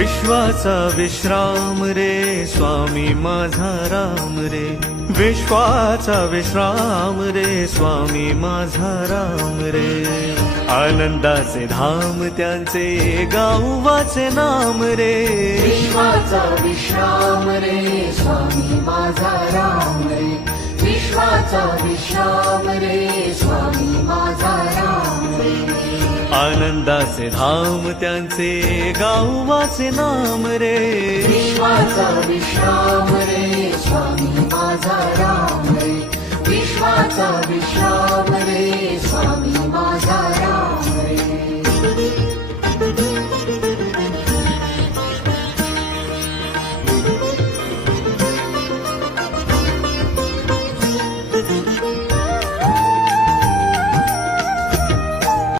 विश्वाचा विश्राम रे स्वामी माझा राम रे, विश्वाचा विश्राम रे स्वामी माझा राम रे। आनंदाचे धाम त्यांचे गाऊ वाचे नाम रे, विश्वाचा विश्राम रे स्वामी माझा राम रे, विश्वाचा विश्राम रे स्वामी माझा राम रे। आनंदाचे धाम त्यांचे गाऊ वाचे नाम रे, विश्वाचा विश्राम रे स्वामी माझा राम रे, विश्वाचा विश्राम रे स्वामी माझा